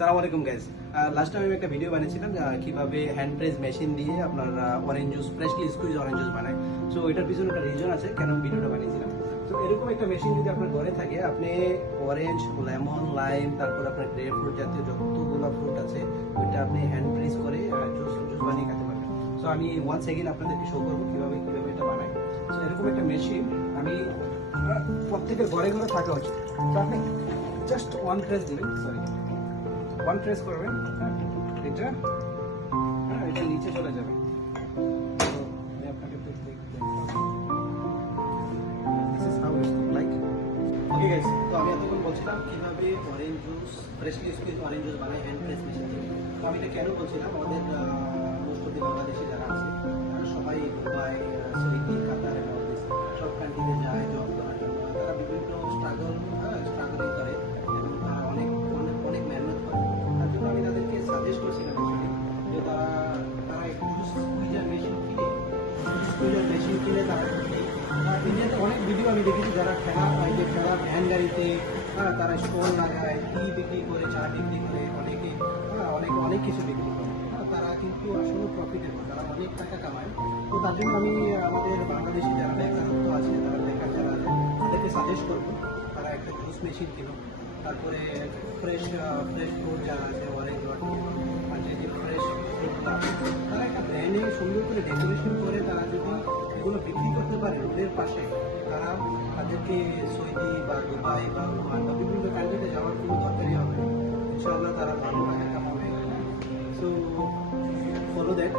আসসালামু আলাইকুম guys. Last time আমি একটা ভিডিও বানিয়েছিলাম কিভাবে হ্যান্ড প্রেস মেশিন দিয়ে আপনার orange juice, freshly squeeze orange juice বানায়। সো এটার পিছনে একটা রিজন আছে কেন ভিডিওটা বানিয়েছিলাম। তো এরকম একটা মেশিন যদি আপনার ঘরে থাকে, আপনি অরেঞ্জ, লেমন, লাইম, তারপর আপনার গ্রেপ ফ্রুট জাতীয় যতগুলো ফ্রুট আছে ওইটা আপনি হ্যান্ড প্রেস করে জুস বানিয়ে খেতে পারবেন। সো আমি ওয়ান সেকেন্ড আপনাদেরকে শো করবো কিভাবে এটা বানায়। সো এরকম একটা মেশিন আমি প্রত্যেকের ঘরে ঘরে থাকা উচিত। তো আপনি জাস্ট ওয়ান প্রেস দিবেন, ওয়ান প্রেস করবেন, এটা এটা নিচে চলে যাবে। তো আমি আপনাকে একটু this is how it like. Okay guys, তো আমি এতক্ষণ বলছিলাম কিভাবে orange juice, freshly squeeze orange juice বানায় হ্যান্ড প্রেস মেশিন দিয়ে। তো আমি এটা কেন বলছিলাম, আমাদের মোস্ট অফ দি বাংলাদেশি যারা আছে তারা সবাই দুবাই, সৌদি, কাতার এবং সব কান্ট্রিতে যায় জব করার জন্য। তারা বিভিন্ন স্ট্রাগলিং করে এবং তারা অনেক অনেক অনেক মেহনত করে। তার জন্য আমি তাদেরকে সাজেস্ট করছিলাম যে তারা একটু স্কুইজার মেশিন কিনে তারা ইন্ডিয়াতে অনেক ভিডিও আমি দেখেছি যারা খেলার ভ্যান গাড়িতে তারা স্টল লাগায়, টি বিক্রি করে, চা বিক্রি করে, অনেকে অনেক কিছু বিক্রি করে। তারা কিন্তু আসলে প্রফিটেবল, তারা অনেক টাকা কামায়। তো তার জন্য আমি আমাদের বাংলাদেশি যারা বেকারত্ব আছে, তারা বেকার যারা আছে তাদেরকে সাজেস্ট করবো তারা একটা জুস মেশিন কিনুক। তারপরে ফ্রেশ ফ্রুট যারা আছে, অরেঞ্জ আর যে ফ্রেশ ফ্রুটটা তারা একটা ব্র্যান্ডে সুন্দর করে ডেকোরেশন করে তারা যদি এগুলো বিক্রি করতে পারে রোডের পাশে, তারা তাদেরকে সৌদি বা দুবাই বা ওমান বা বিভিন্ন কান্ট্রিতে যাওয়ার কোনো দরকারই হবে না। ইনশাআল্লাহ তারা ভালো টাকা কামাবে। সো ফলো দ্যাট,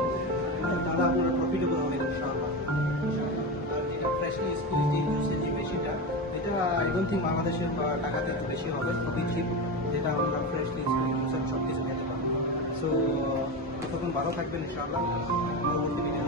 তারা আপনারা প্রফিটেবল হবেন ইনশাআল্লাহ। আর যেটা ফ্রেশলি স্কুইজ যে জুসের যে মেশিনটা, এটা আই ডোন্ট থিঙ্ক বাংলাদেশের টাকাতে একটু বেশি হবে, খুবই চিপ, যেটা আমরা ফ্রেশলি স্কুইজ সব কিছু খেতে পারবো। সো তখন ভালো থাকবেন ইনশাআল্লাহ। পরবর্তী ভিডিও